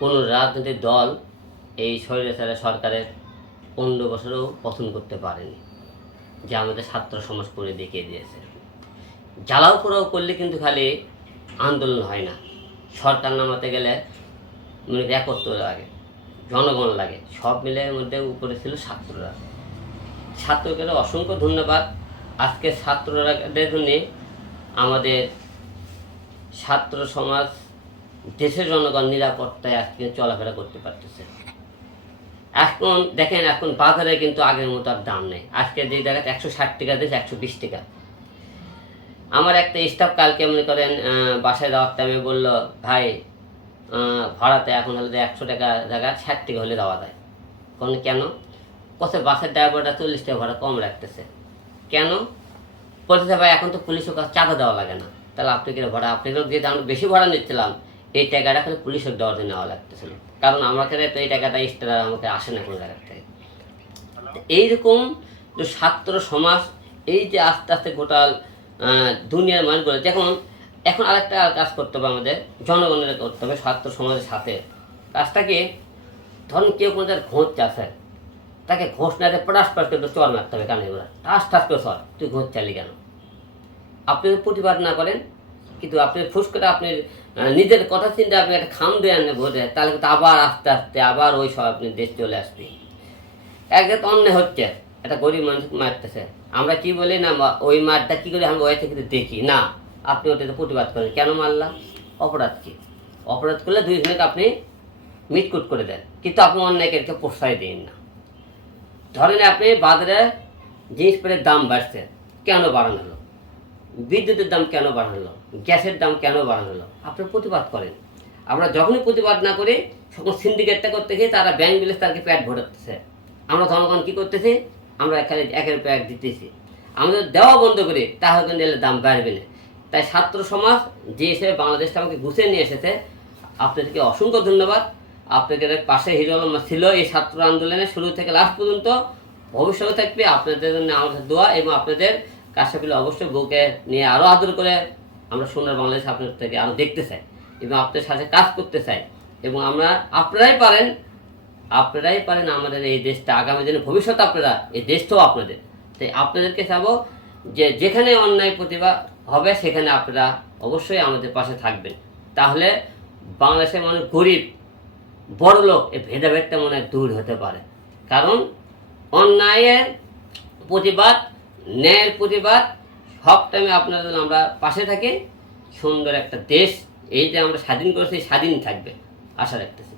কোনো রাজনৈতিক দল এই স্বৈরাচারের সরকারের পনেরো বছরেও পতন করতে পারেনি, যা আমাদের ছাত্র সমাজ করে দেখিয়ে দিয়েছে। জ্বালাও পোড়াও করলে কিন্তু খালি আন্দোলন হয় না। সরকার নামাতে গেলে মানে একত্র লাগে, জনগণ লাগে, সব মিলে মধ্যে উপরে ছিল ছাত্ররা। ছাত্রকে অসংখ্য ধন্যবাদ। আজকে ছাত্রদের জন্য আমাদের ছাত্র সমাজ দেশের জনগণ নিরাপত্তায় আজকে চলাফেরা করতে পারতেছে। এখন দেখেন, এখন বাজারে কিন্তু আগের মতো আর দাম নেই। আজকে যে জায়গায় একশো ষাট টাকা দিয়েছে একশো বিশ টাকা। আমার একটা স্টাফ কালকে মনে করেন বাসায় যাওয়ার টাইমে বলল, ভাই ভাড়াতে এখন হলে একশো টাকা জায়গা, ষাট টাকা হলে দেওয়া যায়। কোন, কেন? কোথায় বাসের ড্রাইভারটা চল্লিশ টাকা ভাড়া কম রাখতেছে। কেন? বলতেছে, ভাই, এখন তো পুলিশের কাছে চাঁদা দেওয়া লাগে না। তাহলে আপনি কি ভাড়া আপনি যে দাম বেশি ভাড়া নিচ্ছিলাম এই টাকাটা খালি পুলিশের দেওয়ার জন্য নেওয়া লাগতেছিল। কারণ আমাকে তো এই টাকাটা এক্সট্রা আমাকে আসে না কোনো জায়গার থেকে এইরকম যে ছাত্র সমাজ, এই যে আস্তে আস্তে গোটাল দুনিয়ার মানুষগুলো, দেখুন, এখন আরেকটা কাজ করতে হবে আমাদের, জনগণের করতে হবে, ছাত্র সমাজের সাথে। কাজটা কি? ধরুন কেউ কোনো জায়গায় ঘোষ চাষে তাকে ঘোষ না দিয়ে পটাশ পাশ করে চর মারতে হবে কানে ওরা টাস টাস করে সর তুই ঘোষ চালি কেন? আপনি প্রতিবাদ না করেন, কিন্তু আপনি ফুস করে আপনি নিজের কথা চিন্তা আপনি একটা খাম দিয়ে আনলে ভোটে, তাহলে কিন্তু আবার আস্তে আস্তে আবার ওই সব আপনি দেশ চলে আসবে। একদম অন্য হচ্ছে, একটা গরিব মানুষ মারতেছে। আমরা কি বলি না ওই মারটা কি করে আমরা ওই থেকে দেখি? না, আপনি ওটাতে প্রতিবাদ করেন। কেন মারলাম? অপরাধ কি? অপরাধ করলে দুই জনকে আপনি মিটকুট করে দেন। কিন্তু আপনি অন্যায়কে প্রশ্রয় দিন না। ধরেন আপনি বাজারে জিনিসপত্রের দাম বাড়ছে, কেন বাড়ানো হলো? বিদ্যুতের দাম কেন বাড়ানো গ্যাসের দাম কেন বাড়ানো হলো আপনি প্রতিবাদ করেন। আমরা যখনই প্রতিবাদ না করি, তখন সিন্ডিকেটটা করতে গিয়ে তারা ব্যাংক বিলে তাকে প্যাট ভরাতেছে আমরা জনগণ কী করতেছি? আমরা এখানে একের এক দিতেছি। আমাদের দেওয়া বন্ধ করে তাহলে কিন্তু দাম বাড়বে না। তাই ছাত্র সমাজ যে হিসেবে বাংলাদেশটা আমাকে গুছিয়ে নিয়ে এসেছে, আপনাদেরকে অসংখ্য ধন্যবাদ। আপনাদের পাশে হিরো ছিল এই ছাত্র আন্দোলনে শুরু থেকে লাস্ট পর্যন্ত। ভবিষ্যতে থাকবে আপনাদের জন্য আমাদের দোয়া এবং আপনাদের কাজটা পেলে অবশ্যই বউকে নিয়ে আরও আদর করে আমরা সোনার বাংলাদেশ আপনার থেকে আরও দেখতে চাই এবং আপনাদের সাথে কাজ করতে চাই এবং আমরা, আপনারাই পারেন আপনারাই পারেন আমাদের এই দেশটা, আগামী দিনে ভবিষ্যৎ আপনারা, এই দেশটাও আপনাদের। তাই আপনাদেরকে চাবো যে যেখানে অন্যায় প্রতিভা হবে সেখানে আপনারা অবশ্যই আমাদের পাশে থাকবেন। তাহলে বাংলাদেশের মানুষ গরিব, বড় লোক, এই ভেদাভেদটা মনে হয় দূর হতে পারে। কারণ অন্যায়ের প্রতিবাদ ন্যায়ের প্রতিবাদ, সব টাইমে আপনাদের জন্য আমরা পাশে থাকি, সুন্দর একটা দেশ এই যে আমরা স্বাধীন করেছি স্বাধীন থাকবে, আশা রাখতেছি।